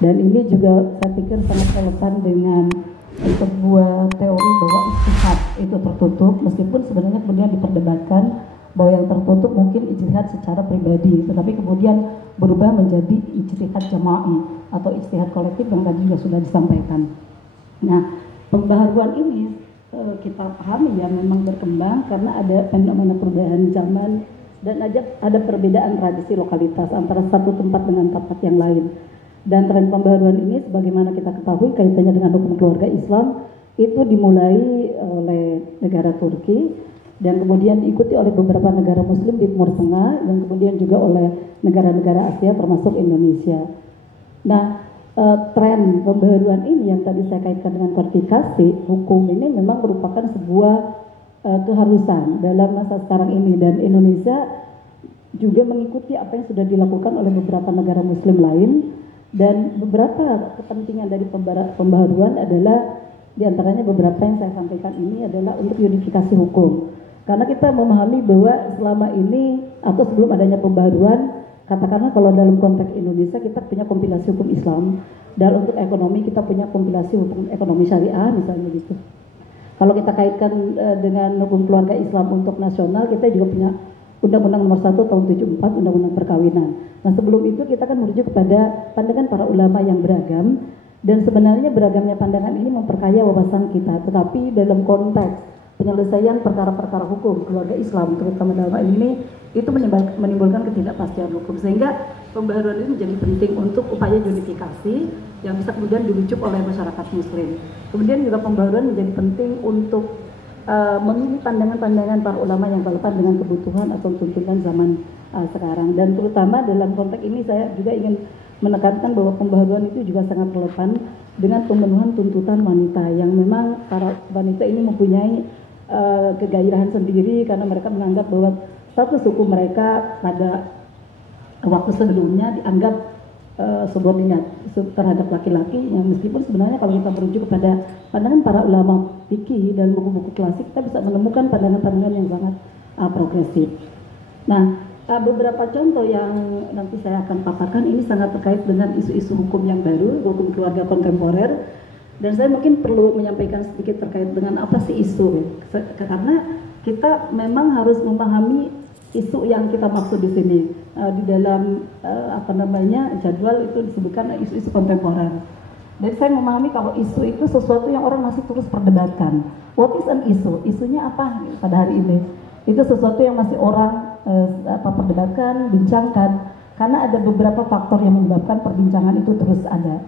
Dan ini juga saya pikir sangat relevan dengan sebuah teori bahwa ijtihad itu tertutup, meskipun sebenarnya kemudian diperdebatkan bahwa yang tertutup mungkin ijtihad secara pribadi, tetapi kemudian berubah menjadi ijtihad jama'i atau ijtihad kolektif yang tadi juga sudah disampaikan. Nah, pembaharuan ini kita pahami ya memang berkembang karena ada fenomena perubahan zaman dan ada perbedaan tradisi lokalitas antara satu tempat dengan tempat yang lain. Dan tren pembaharuan ini sebagaimana kita ketahui kaitannya dengan hukum keluarga Islam itu dimulai oleh negara Turki dan kemudian diikuti oleh beberapa negara muslim di Timur Tengah dan kemudian juga oleh negara-negara Asia termasuk Indonesia. Nah, tren pembaharuan ini yang tadi saya kaitkan dengan kualifikasi hukum ini memang merupakan sebuah keharusan dalam masa sekarang ini, dan Indonesia juga mengikuti apa yang sudah dilakukan oleh beberapa negara muslim lain. Dan beberapa kepentingan dari pembaharuan adalah diantaranya beberapa yang saya sampaikan ini adalah untuk unifikasi hukum. Karena kita memahami bahwa selama ini atau sebelum adanya pembaharuan, katakanlah kalau dalam konteks Indonesia kita punya kompilasi hukum Islam, dan untuk ekonomi kita punya kompilasi hukum ekonomi syariah misalnya gitu. Kalau kita kaitkan dengan hukum keluarga Islam untuk nasional, kita juga punya Undang-Undang Nomor 1 Tahun 74, Undang-Undang Perkawinan. Nah, sebelum itu kita kan merujuk kepada pandangan para ulama yang beragam, dan sebenarnya beragamnya pandangan ini memperkaya wawasan kita, tetapi dalam konteks penyelesaian perkara-perkara hukum keluarga Islam terutama dalam hal ini itu menimbulkan ketidakpastian hukum, sehingga pembaharuan ini menjadi penting untuk upaya unifikasi yang bisa kemudian dirujuk oleh masyarakat muslim. Kemudian juga pembaharuan menjadi penting untuk memilih pandangan-pandangan para ulama yang relevan dengan kebutuhan atau tuntutan zaman sekarang. Dan terutama dalam konteks ini saya juga ingin menekankan bahwa pembaharuan itu juga sangat relevan dengan pemenuhan tuntutan wanita yang memang para wanita ini mempunyai kegairahan sendiri karena mereka menganggap bahwa status hukum mereka pada waktu sebelumnya dianggap subordinat terhadap laki-laki, yang meskipun sebenarnya kalau kita merujuk kepada pandangan para ulama fikih dan buku-buku klasik kita bisa menemukan pandangan-pandangan yang sangat progresif. Nah, beberapa contoh yang nanti saya akan paparkan ini sangat terkait dengan isu-isu hukum yang baru, hukum keluarga kontemporer, dan saya mungkin perlu menyampaikan sedikit terkait dengan apa sih isu, karena kita memang harus memahami isu yang kita maksud di sini. Di dalam jadwal itu disebutkan isu-isu kontemporer. Dan saya memahami kalau isu itu sesuatu yang orang masih terus perdebatkan. What is an issue? Isunya apa pada hari ini? Itu sesuatu yang masih orang perdebatkan, bincangkan, karena ada beberapa faktor yang menyebabkan perbincangan itu terus ada.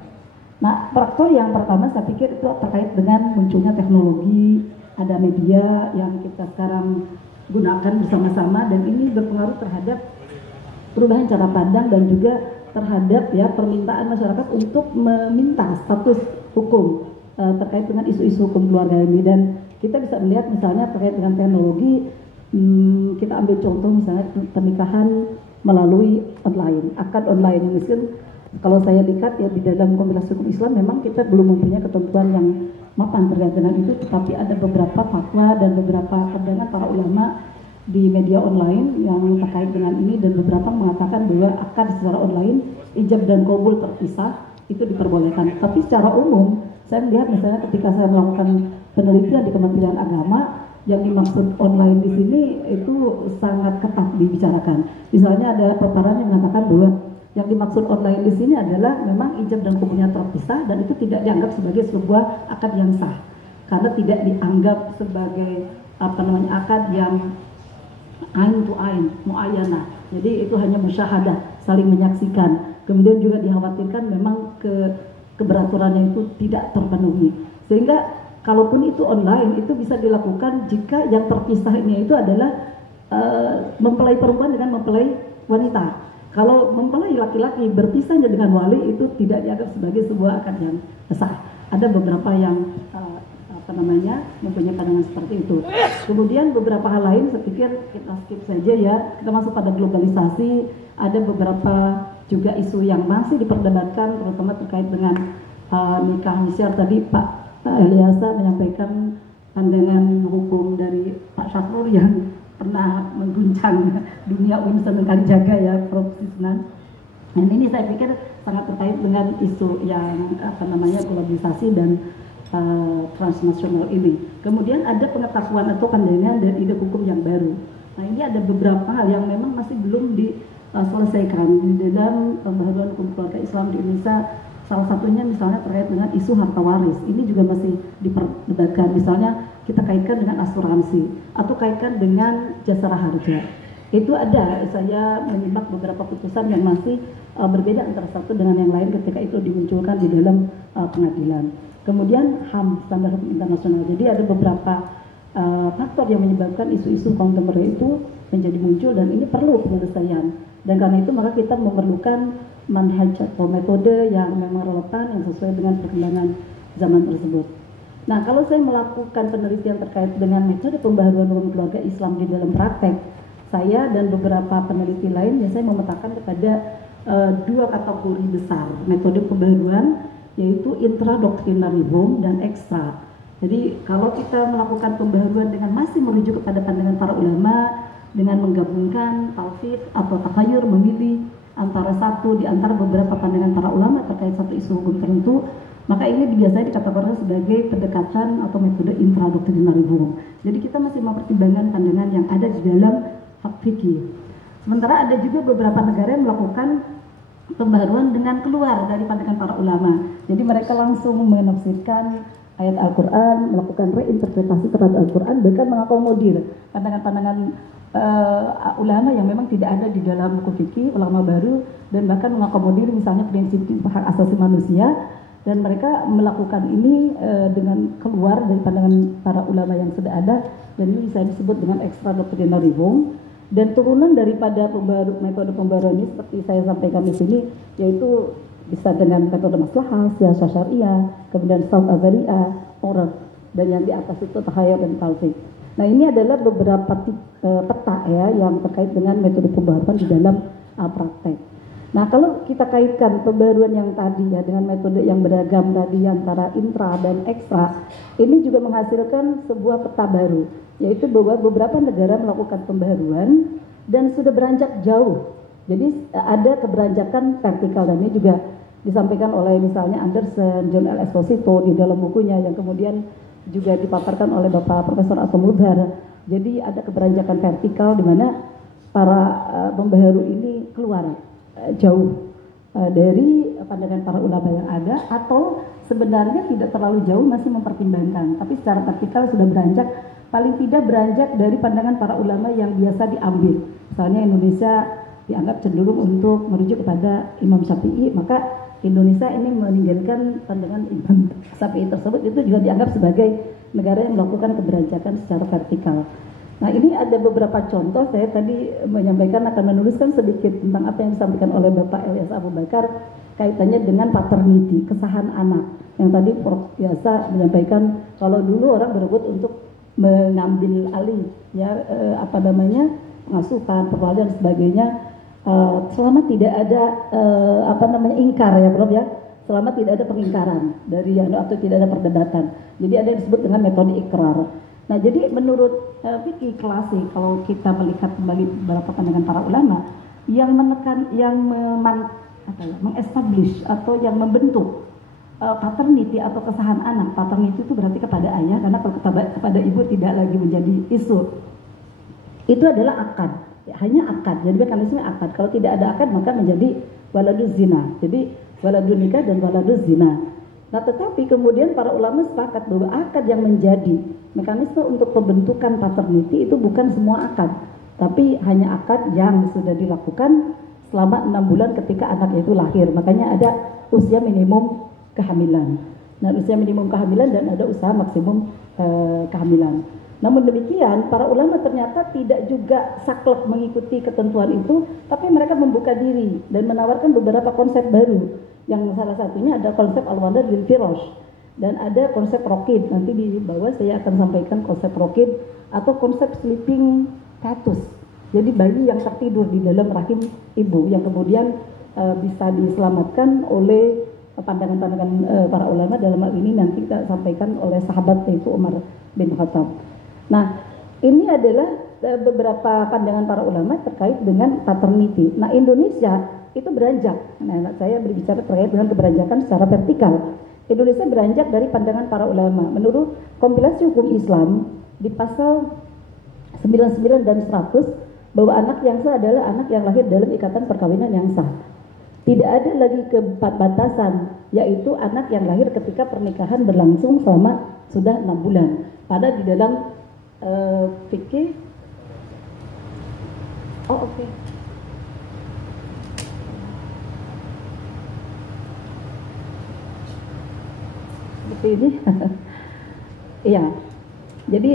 Nah, faktor yang pertama saya pikir itu terkait dengan munculnya teknologi, ada media yang kita sekarang gunakan bersama-sama, dan ini berpengaruh terhadap perubahan cara pandang dan juga terhadap ya permintaan masyarakat untuk meminta status hukum terkait dengan isu-isu hukum keluarga ini. Dan kita bisa melihat misalnya terkait dengan teknologi, kita ambil contoh misalnya pernikahan melalui online, akad online yang mungkin kalau saya lihat ya di dalam kompilasi hukum Islam memang kita belum mempunyai ketentuan yang mapan terkait dengan itu, tetapi ada beberapa fatwa dan beberapa pandangan para ulama di media online yang terkait dengan ini, dan beberapa mengatakan bahwa akad secara online ijab dan qabul terpisah itu diperbolehkan. Tapi secara umum saya melihat misalnya ketika saya melakukan penelitian di Kementerian Agama, yang dimaksud online di sini itu sangat ketat dibicarakan. Misalnya ada paparan yang mengatakan bahwa yang dimaksud online di sini adalah memang ijab dan qabulnya terpisah, dan itu tidak dianggap sebagai sebuah akad yang sah karena tidak dianggap sebagai akad yang ain to ain, mu'ayyana. Jadi itu hanya musyahadah, saling menyaksikan. Kemudian juga dikhawatirkan memang keberaturannya itu tidak terpenuhi. Sehingga kalaupun itu online, itu bisa dilakukan jika yang terpisah ini itu adalah mempelai perempuan dengan mempelai wanita. Kalau mempelai laki-laki berpisahnya dengan wali itu tidak dianggap sebagai sebuah akad yang sah. Ada beberapa yang mempunyai pandangan seperti itu. Kemudian beberapa hal lain saya pikir kita skip saja ya. Kita masuk pada globalisasi. Ada beberapa juga isu yang masih diperdebatkan, terutama terkait dengan nikah misyar. Tadi Pak Eliasa menyampaikan pandangan hukum dari Pak Syahrul yang pernah mengguncang dunia Winston dan Kalijaga ya, Prof. Sisnan. Dan ini saya pikir sangat terkait dengan isu yang globalisasi dan transnasional ini. Kemudian ada pengetahuan atau pandangan dan ide hukum yang baru. Nah, ini ada beberapa hal yang memang masih belum diselesaikan di dalam pembaharuan hukum keluarga Islam di Indonesia. Salah satunya misalnya terkait dengan isu harta waris. Ini juga masih diperdebatkan. Misalnya kita kaitkan dengan asuransi atau kaitkan dengan jasara harja. Itu ada, saya menyimak beberapa putusan yang masih berbeda antara satu dengan yang lain ketika itu dimunculkan di dalam pengadilan. Kemudian HAM, standar hukum internasional. Jadi ada beberapa faktor yang menyebabkan isu-isu kontemporer itu menjadi muncul dan ini perlu penyelesaian. Dan karena itu maka kita memerlukan manhaj atau metode yang memang relevan, yang sesuai dengan perkembangan zaman tersebut. Nah, kalau saya melakukan penelitian terkait dengan metode pembaharuan hukum keluarga Islam di dalam praktek, saya dan beberapa peneliti lain, saya memetakan kepada dua kategori besar metode pembaharuan, yaitu intradoctrinarium dan ekstra. Jadi kalau kita melakukan pembaharuan dengan masih merujuk kepada pandangan para ulama, dengan menggabungkan talfid atau takhayur, memilih antara satu di antara beberapa pandangan para ulama terkait satu isu hukum tertentu, maka ini biasanya dikategorikan sebagai pendekatan atau metode intradoctrinarium. Jadi kita masih mempertimbangkan pandangan yang ada di dalam fikih. Sementara ada juga beberapa negara yang melakukan pembaharuan dengan keluar dari pandangan para ulama. Jadi mereka langsung menafsirkan ayat Al-Quran, melakukan reinterpretasi terhadap Al-Quran, bahkan mengakomodir pandangan-pandangan ulama yang memang tidak ada di dalam buku fikih, ulama baru, dan bahkan mengakomodir misalnya prinsip hak asasi manusia, dan mereka melakukan ini dengan keluar dari pandangan para ulama yang sudah ada, dan ini bisa disebut dengan extra-doctrinarium. Dan turunan daripada metode pembaruan ini seperti saya sampaikan di sini, yaitu bisa dengan metode maslahah, siasah syariah, kemudian saud azariyah, orang, dan yang di atas itu takhayur dan talfid. Nah, ini adalah beberapa peta ya yang terkait dengan metode pembaharuan di dalam praktek. Nah, kalau kita kaitkan pembaharuan yang tadi ya dengan metode yang beragam tadi antara intra dan ekstra, ini juga menghasilkan sebuah peta baru, yaitu bahwa beberapa negara melakukan pembaharuan dan sudah beranjak jauh. Jadi ada keberanjakan vertikal, dan ini juga disampaikan oleh misalnya Anderson, John L. Esposito di dalam bukunya yang kemudian juga dipaparkan oleh Bapak Profesor Atom Mudhar. Jadi ada keberanjakan vertikal di mana para pembaharu ini keluar jauh dari pandangan para ulama yang ada, atau sebenarnya tidak terlalu jauh masih mempertimbangkan, tapi secara vertikal sudah beranjak, paling tidak beranjak dari pandangan para ulama yang biasa diambil. Misalnya Indonesia dianggap cenderung untuk merujuk kepada Imam Syafi'i, maka Indonesia ini meninggalkan pandangan Imam Syafi'i tersebut, itu juga dianggap sebagai negara yang melakukan keberanjakan secara vertikal. Nah, ini ada beberapa contoh. Saya tadi menyampaikan akan menuliskan sedikit tentang apa yang disampaikan oleh Bapak Elias Abu Bakar kaitannya dengan paternity, kesahan anak. Yang tadi Prof. Biasa menyampaikan kalau dulu orang berebut untuk mengambil alih ya pengasuhan, perwalian dan sebagainya, selama tidak ada ingkar ya Prof ya. Selama tidak ada pengingkaran dari atau tidak ada perdebatan. Jadi ada yang disebut dengan metode ikrar. Nah, jadi menurut fikih klasik, kalau kita melihat kembali beberapa pandangan para ulama yang menekan, yang mengestablish atau yang membentuk paternity atau kesahan anak. Paternity itu berarti kepada ayah, karena kalau kepada ibu tidak lagi menjadi isu. Itu adalah akad, ya, hanya akad. Jadi mekanisme akad. Kalau tidak ada akad maka menjadi waladuz zina. Jadi waladun nikah dan waladuz zina. Nah, tetapi kemudian para ulama sepakat bahwa akad yang menjadi mekanisme untuk pembentukan paternity itu bukan semua akad, tapi hanya akad yang sudah dilakukan selama 6 bulan ketika anak itu lahir. Makanya ada usia minimum kehamilan. Nah, usia minimum kehamilan dan ada usaha maksimum kehamilan. Namun demikian, para ulama ternyata tidak juga saklek mengikuti ketentuan itu, tapi mereka membuka diri dan menawarkan beberapa konsep baru. Yang salah satunya ada konsep al-walad bil firash dan ada konsep rokid. Nanti di bawah saya akan sampaikan konsep rokid atau konsep sleeping fetus. Jadi bayi yang tertidur di dalam rahim ibu yang kemudian bisa diselamatkan oleh pandangan-pandangan para ulama. Dalam hal ini nanti kita sampaikan oleh sahabat yaitu Umar bin Khattab. Nah, ini adalah beberapa pandangan para ulama terkait dengan paternity. Nah, Indonesia itu beranjak. Nah, saya berbicara terkait dengan keberanjakan secara vertikal. Indonesia beranjak dari pandangan para ulama. Menurut kompilasi hukum Islam di pasal 99 dan 100 bahwa anak yang sah adalah anak yang lahir dalam ikatan perkawinan yang sah. Tidak ada lagi batasan, yaitu anak yang lahir ketika pernikahan berlangsung selama sudah 6 bulan. Pada di dalam fikih, oke. Seperti ini. Iya. Jadi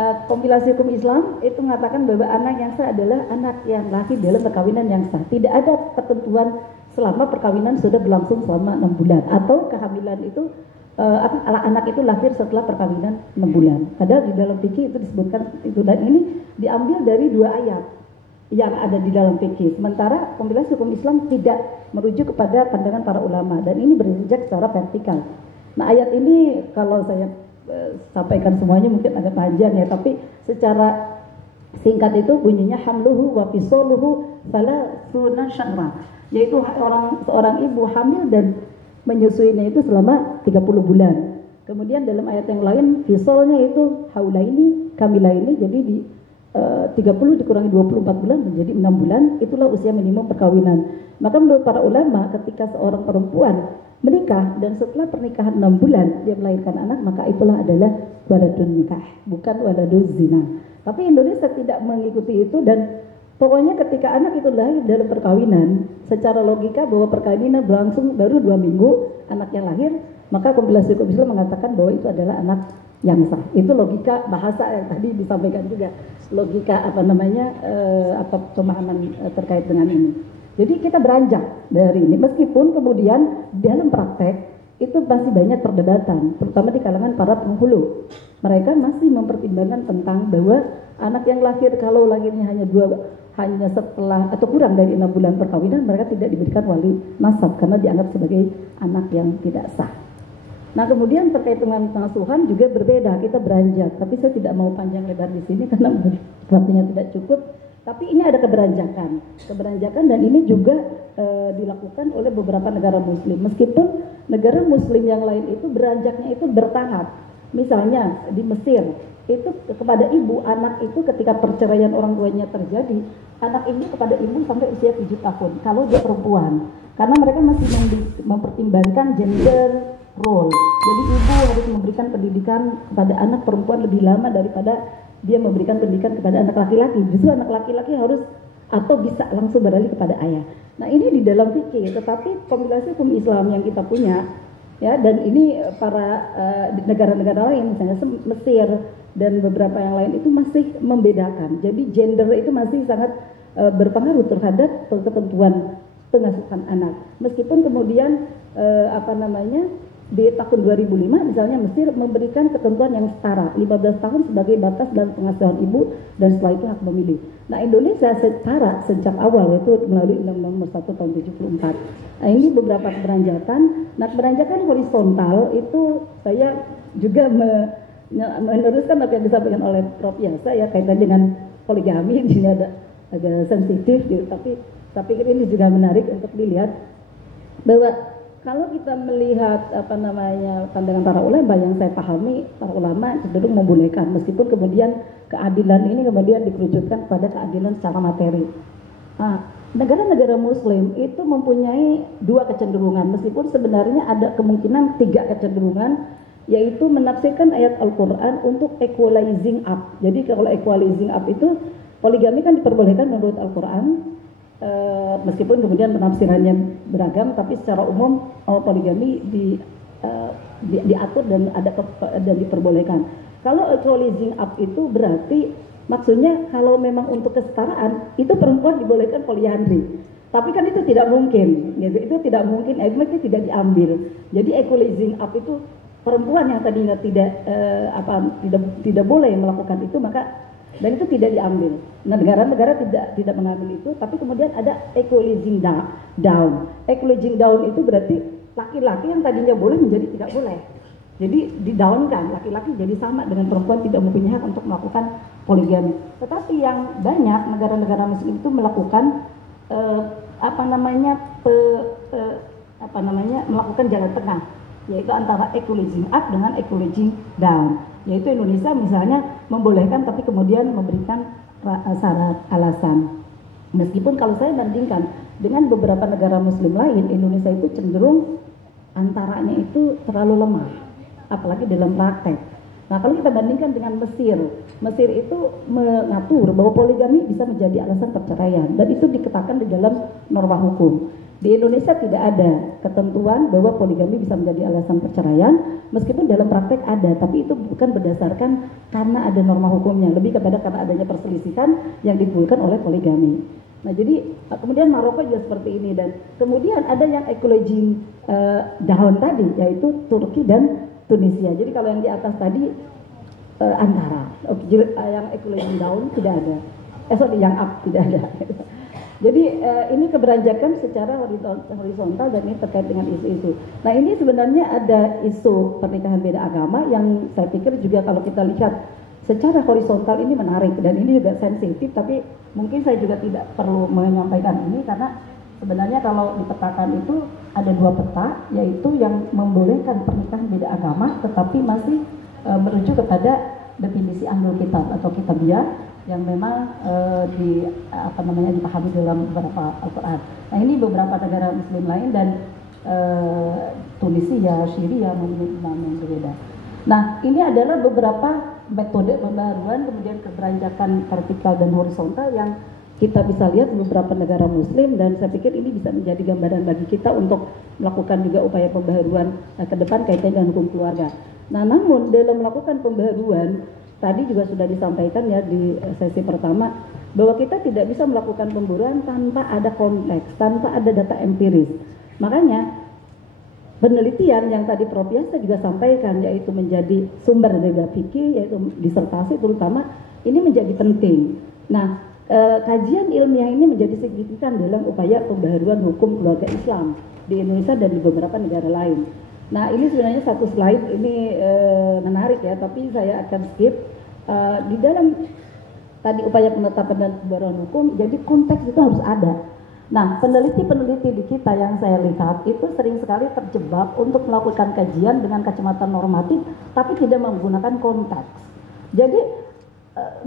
kompilasi hukum Islam itu mengatakan bahwa anak yang sah adalah anak yang lahir dalam perkawinan yang sah. Tidak ada ketentuan selama perkawinan sudah berlangsung selama 6 bulan atau kehamilan itu anak itu lahir setelah perkawinan 6 bulan. Padahal di dalam fikih itu disebutkan itu, dan ini diambil dari 2 ayat yang ada di dalam fikih. Sementara kompilasi hukum Islam tidak merujuk kepada pandangan para ulama dan ini beranjak secara vertikal. Nah, ayat ini kalau saya sampaikan semuanya mungkin agak panjang ya, tapi secara singkat itu bunyinya hamluhu wa fisoluhu salasuna syahra, yaitu seorang ibu hamil dan menyusuinya itu selama 30 bulan. Kemudian dalam ayat yang lain fisolnya itu haulaini kamilaini, jadi di 30 dikurangi 24 bulan menjadi 6 bulan, itulah usia minimum perkawinan. Maka menurut para ulama ketika seorang perempuan menikah dan setelah pernikahan 6 bulan dia melahirkan anak, maka itulah adalah waladun nikah, bukan waladun zina. Tapi Indonesia tidak mengikuti itu, dan pokoknya ketika anak itu lahir dalam perkawinan, secara logika bahwa perkawinan berlangsung baru 2 minggu anak yang lahir, maka kompilasi hukum Islam mengatakan bahwa itu adalah anak yang sah. Itu logika bahasa yang tadi disampaikan juga, logika pemahaman terkait dengan ini. Jadi kita beranjak dari ini, meskipun kemudian dalam praktek itu masih banyak perdebatan, terutama di kalangan para penghulu. Mereka masih mempertimbangkan tentang bahwa anak yang lahir, kalau lahirnya hanya setelah atau kurang dari 6 bulan perkawinan, mereka tidak diberikan wali nasab karena dianggap sebagai anak yang tidak sah. Nah, kemudian terkait dengan pengasuhan juga berbeda, kita beranjak. Tapi saya tidak mau panjang lebar di sini karena waktunya tidak cukup. Tapi ini ada keberanjakan dan ini juga dilakukan oleh beberapa negara Muslim. Meskipun negara Muslim yang lain itu beranjaknya itu bertahap. Misalnya di Mesir itu kepada ibu, anak itu ketika perceraian orang tuanya terjadi, anak ini kepada ibu sampai usia 7 tahun kalau dia perempuan, karena mereka masih mempertimbangkan gender role. Jadi ibu harus memberikan pendidikan kepada anak perempuan lebih lama daripada dia memberikan pendidikan kepada anak laki-laki. Justru anak laki-laki harus atau bisa langsung beralih kepada ayah. Nah, ini di dalam fikih, tetapi kompilasi hukum Islam yang kita punya ya, dan ini para negara-negara lain misalnya Mesir dan beberapa yang lain itu masih membedakan. Jadi gender itu masih sangat berpengaruh terhadap ketentuan pengasuhan anak. Meskipun kemudian di tahun 2005 misalnya Mesir memberikan ketentuan yang setara, 15 tahun sebagai batas dalam pengasuhan ibu dan setelah itu hak memilih. Nah, Indonesia setara sejak awal, yaitu melalui Undang-Undang Nomor 1 tahun 74. Nah, ini beberapa keberanjakan. Nah, keberanjakan horizontal itu saya juga meneruskan apa yang disampaikan oleh Prof. Yasa ya, kaitan dengan poligami. Di sini agak sensitif gitu, tapi saya pikir ini juga menarik untuk dilihat bahwa kalau kita melihat pandangan para ulama, yang saya pahami para ulama cenderung membolehkan, meskipun kemudian keadilan ini kemudian dikerucutkan pada keadilan secara materi. Nah, negara-negara Muslim itu mempunyai 2 kecenderungan, meskipun sebenarnya ada kemungkinan 3 kecenderungan, yaitu menafsirkan ayat Al-Quran untuk equalizing up. Jadi kalau equalizing up itu poligami kan diperbolehkan menurut Al-Quran. Meskipun kemudian penafsirannya beragam, tapi secara umum poligami diatur dan dan diperbolehkan. Kalau equalizing up itu berarti maksudnya kalau memang untuk kesetaraan itu perempuan dibolehkan poliandri. Tapi kan itu tidak mungkin, gitu. Itu tidak mungkin, itu tidak diambil. Jadi equalizing up itu perempuan yang tadinya tidak boleh melakukan itu, maka dan itu tidak diambil. Nah, negara-negara tidak mengambil itu, tapi kemudian ada equalizing down. Equalizing down itu berarti laki-laki yang tadinya boleh menjadi tidak boleh. Jadi didownkan, laki-laki jadi sama dengan perempuan, tidak mempunyai hak untuk melakukan poligami. Tetapi yang banyak negara-negara Muslim itu melakukan melakukan jalan tengah, yaitu antara acknowledging up dengan acknowledging down. Yaitu Indonesia misalnya membolehkan tapi kemudian memberikan syarat alasan. Meskipun kalau saya bandingkan dengan beberapa negara muslim lain, Indonesia itu cenderung antaranya itu terlalu lemah, apalagi dalam praktek. Nah, kalau kita bandingkan dengan Mesir, Mesir itu mengatur bahwa poligami bisa menjadi alasan perceraian dan itu diketahkan di dalam norma hukum. Di Indonesia tidak ada ketentuan bahwa poligami bisa menjadi alasan perceraian, meskipun dalam praktek ada, tapi itu bukan berdasarkan karena ada norma hukumnya, lebih kepada karena adanya perselisihan yang ditimbulkan oleh poligami. Nah, jadi kemudian Maroko juga seperti ini, dan kemudian ada yang acknowledging down tadi, yaitu Turki dan Tunisia. Jadi kalau yang di atas tadi antara, yang acknowledging down tidak ada, yang up tidak ada. Jadi ini keberanjakan secara horizontal dan ini terkait dengan isu-isu. Nah, ini sebenarnya ada isu pernikahan beda agama yang saya pikir juga kalau kita lihat secara horizontal ini menarik dan ini juga sensitif, tapi mungkin saya juga tidak perlu menyampaikan ini karena sebenarnya kalau dipetakan itu ada dua peta, yaitu yang membolehkan pernikahan beda agama tetapi masih merujuk kepada definisi Ahlul Kitab atau Kitabiah yang memang dipahami dalam beberapa Al-Quran. Nah, ini beberapa negara muslim lain dan Tunisia, Syria memiliki nama yang berbeda. Nah, ini adalah beberapa metode pembaruan kemudian keberanjakan vertikal dan horizontal yang kita bisa lihat di beberapa negara muslim, dan saya pikir ini bisa menjadi gambaran bagi kita untuk melakukan juga upaya pembaharuan ke depan kaitannya dengan hukum keluarga. Nah, namun dalam melakukan pembaharuan tadi juga sudah disampaikan ya di sesi pertama bahwa kita tidak bisa melakukan pembaharuan tanpa ada konteks, tanpa ada data empiris. Makanya penelitian yang tadi Prof. Yasa juga sampaikan, yaitu menjadi sumber dari fikih, yaitu disertasi terutama, ini menjadi penting. Nah, kajian ilmiah ini menjadi signifikan dalam upaya pembaharuan hukum keluarga Islam di Indonesia dan di beberapa negara lain. Nah, ini sebenarnya satu slide ini menarik ya, tapi saya akan skip. Di dalam tadi upaya penetapan dan pembaharuan hukum, jadi konteks itu harus ada. Nah, peneliti-peneliti di kita yang saya lihat itu sering sekali terjebak untuk melakukan kajian dengan kacamata normatif, tapi tidak menggunakan konteks. Jadi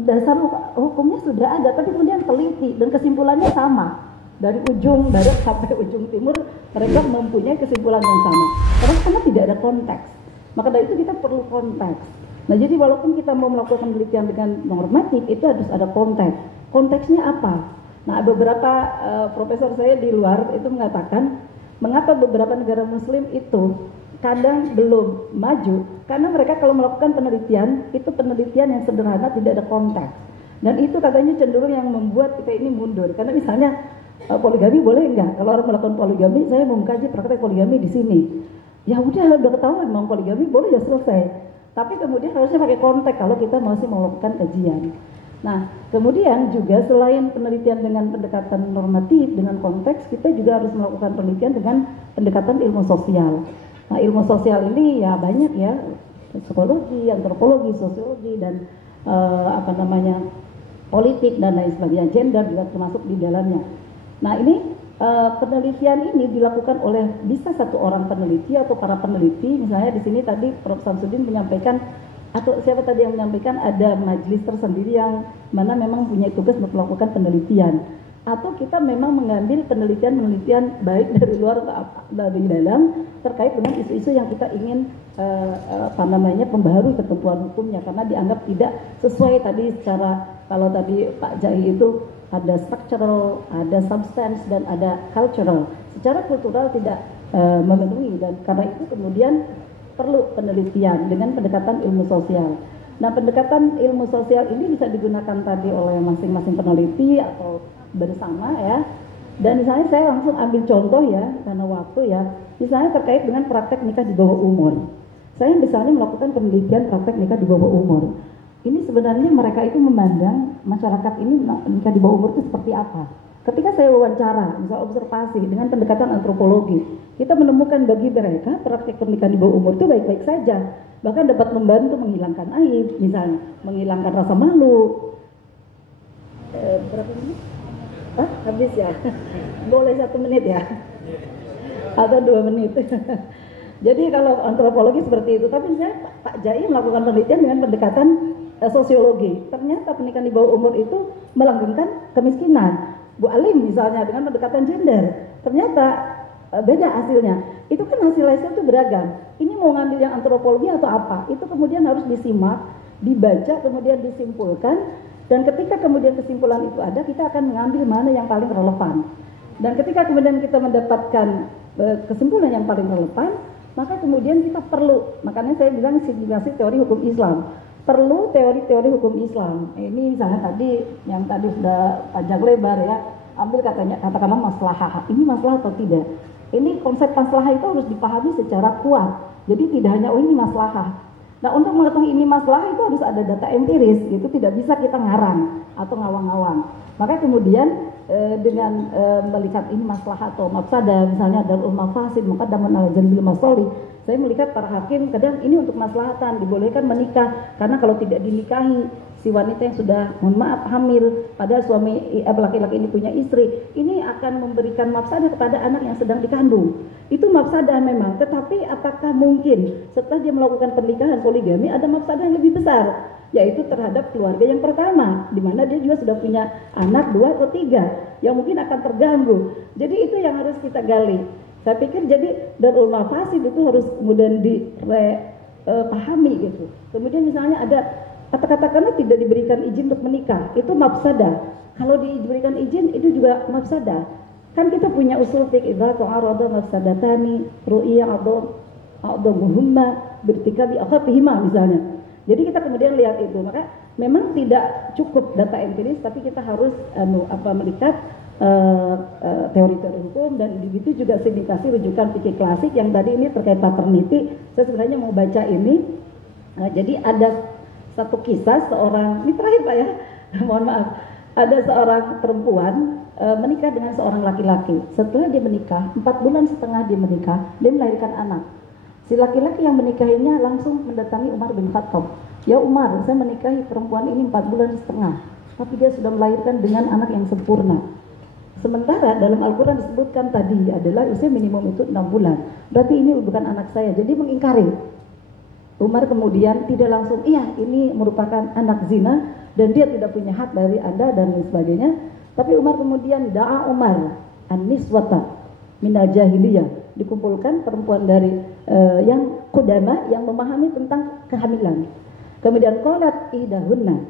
dasar hukumnya sudah ada, tapi kemudian teliti dan kesimpulannya sama. Dari ujung barat sampai ujung timur mereka mempunyai kesimpulan yang sama. Karena tidak ada konteks. Maka dari itu kita perlu konteks. Nah, jadi walaupun kita mau melakukan penelitian dengan normatif, itu harus ada konteks. Konteksnya apa? Nah, beberapa profesor saya di luar itu mengatakan mengapa beberapa negara muslim itu kadang belum maju, karena mereka kalau melakukan penelitian, itu penelitian yang sederhana, tidak ada konteks. Dan itu katanya cenderung yang membuat kita ini mundur. Karena misalnya poligami boleh enggak? Kalau orang melakukan poligami, saya mau mengkaji praktek poligami di sini. Ya udah ketahuan mau poligami boleh ya selesai. Tapi kemudian harusnya pakai konteks kalau kita masih melakukan kajian. Nah, kemudian juga selain penelitian dengan pendekatan normatif, dengan konteks, kita juga harus melakukan penelitian dengan pendekatan ilmu sosial. Nah, ilmu sosial ini ya banyak ya, psikologi, antropologi, sosiologi, dan politik dan lain sebagainya, gender juga termasuk di dalamnya. Nah, ini penelitian ini dilakukan oleh bisa satu orang peneliti atau para peneliti. Misalnya di sini tadi Prof. Samsudin menyampaikan, atau siapa tadi yang menyampaikan, ada majelis tersendiri yang mana memang punya tugas untuk melakukan penelitian, atau kita memang mengambil penelitian baik dari luar atau dari dalam terkait dengan isu-isu yang kita ingin pembaharui ketentuan hukumnya karena dianggap tidak sesuai tadi secara, kalau tadi Pak Jai itu ada structural, ada substance, dan ada cultural. Secara kultural tidak memenuhi, dan karena itu kemudian perlu penelitian dengan pendekatan ilmu sosial. Nah, pendekatan ilmu sosial ini bisa digunakan tadi oleh masing-masing peneliti atau bersama ya. Dan misalnya saya langsung ambil contoh ya, karena waktu ya. Misalnya terkait dengan praktek nikah di bawah umur. Saya misalnya melakukan penelitian praktek nikah di bawah umur. Ini sebenarnya mereka itu memandang masyarakat ini nikah di bawah umur itu seperti apa. Ketika saya wawancara, misal observasi dengan pendekatan antropologi, kita menemukan bagi mereka praktik pernikahan di bawah umur itu baik-baik saja, bahkan dapat membantu menghilangkan aib, misalnya menghilangkan rasa malu. Berapa menit? Habis ya? Boleh 1 menit ya? Atau 2 menit? Jadi kalau antropologi seperti itu, tapi saya Pak Jai melakukan penelitian dengan pendekatan sosiologi. Ternyata pernikahan di bawah umur itu melanggengkan kemiskinan. Bu Alim misalnya dengan pendekatan gender, ternyata beda hasilnya. Itu kan hasil itu beragam. Ini mau ngambil yang antropologi atau apa? Itu kemudian harus disimak, dibaca, kemudian disimpulkan. Dan ketika kemudian kesimpulan itu ada, kita akan mengambil mana yang paling relevan. Dan ketika kemudian kita mendapatkan kesimpulan yang paling relevan, maka kemudian kita perlu, makanya saya bilang signifikasi teori hukum Islam, perlu teori-teori hukum Islam. Ini misalnya tadi yang tadi sudah panjang lebar ya, ambil katakanlah maslahah. Ini masalah atau tidak? Ini konsep maslahah itu harus dipahami secara kuat. Jadi tidak hanya ini maslahah. Nah, untuk mengetahui ini maslahah itu harus ada data empiris, gitu, tidak bisa kita ngarang atau ngawang-ngawang. Maka kemudian dengan melihat ini maslahah atau mafsadah, misalnya darul mafasid muqaddamun ala jalbil masalih, saya melihat para hakim kadang ini untuk maslahatan, dibolehkan menikah karena kalau tidak dinikahi si wanita yang sudah mohon maaf hamil, padahal suami laki-laki ini punya istri, ini akan memberikan mafsadah kepada anak yang sedang dikandung. Itu mafsadah memang, tetapi apakah mungkin setelah dia melakukan pernikahan poligami ada mafsadah yang lebih besar, yaitu terhadap keluarga yang pertama, di mana dia juga sudah punya anak 2 atau 3 yang mungkin akan terganggu. Jadi itu yang harus kita gali. Saya pikir jadi darul mafasid itu harus kemudian dipahami gitu. Kemudian misalnya ada katakanlah tidak diberikan izin untuk menikah, itu mafsadah. Kalau diberikan izin itu juga mafsadah. Kan kita punya usul fiqh idza ta'arada mafsadatani ru'iyya a'dhamuhumma birtikabi akhafihima misalnya. Jadi kita kemudian lihat itu, maka memang tidak cukup data empiris, tapi kita harus melihat teori-teori hukum, dan begitu juga sindikasi rujukan fikih klasik yang tadi ini terkait paternity. Saya sebenarnya mau baca ini. Jadi ada satu kisah seorang, ini terakhir Pak ya, mohon maaf, ada seorang perempuan menikah dengan seorang laki-laki. Setelah dia menikah, 4,5 bulan dia menikah, dia melahirkan anak. Si laki-laki yang menikahinya langsung mendatangi Umar bin Khattab. Ya Umar, saya menikahi perempuan ini 4,5 bulan, tapi dia sudah melahirkan dengan anak yang sempurna. Sementara dalam Al-Quran disebutkan tadi adalah usia minimum itu 6 bulan. Berarti ini bukan anak saya, jadi mengingkari. Umar kemudian tidak langsung, iya ini merupakan anak zina dan dia tidak punya hak dari Anda dan lain sebagainya. Tapi Umar kemudian da'a Umar an-niswata minal jahiliyah, dikumpulkan perempuan dari yang qudama yang memahami tentang kehamilan. Kemudian qalat idahunna,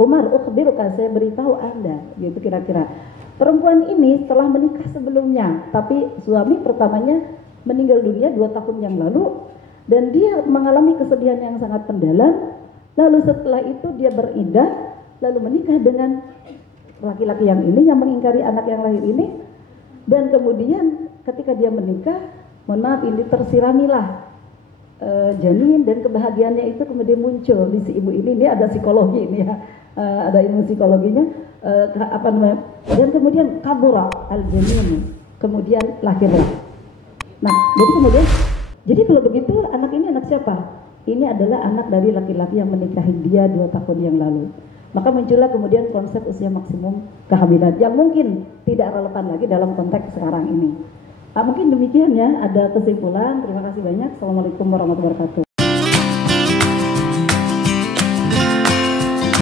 Umar ukhbiruka, saya beritahu Anda, gitu kira-kira. Perempuan ini setelah menikah sebelumnya, tapi suami pertamanya meninggal dunia 2 tahun yang lalu. Dan dia mengalami kesedihan yang sangat mendalam. Lalu setelah itu dia beriddah, lalu menikah dengan laki-laki yang ini yang mengingkari anak yang lahir ini. Dan kemudian ketika dia menikah, mohon maaf ini tersiramilah janin, dan kebahagiaannya itu kemudian muncul di si ibu ini. Ini ada psikologi ini ya, ada ilmu psikologinya. Dan kemudian kabura al janin, kemudian lahirlah. Nah, jadi kalau begitu anak ini anak siapa? Ini adalah anak dari laki-laki yang menikahi dia 2 tahun yang lalu. Maka muncullah kemudian konsep usia maksimum kehamilan yang mungkin tidak relevan lagi dalam konteks sekarang ini. Mungkin demikian ya, ada kesimpulan. Terima kasih banyak. Assalamualaikum warahmatullahi wabarakatuh.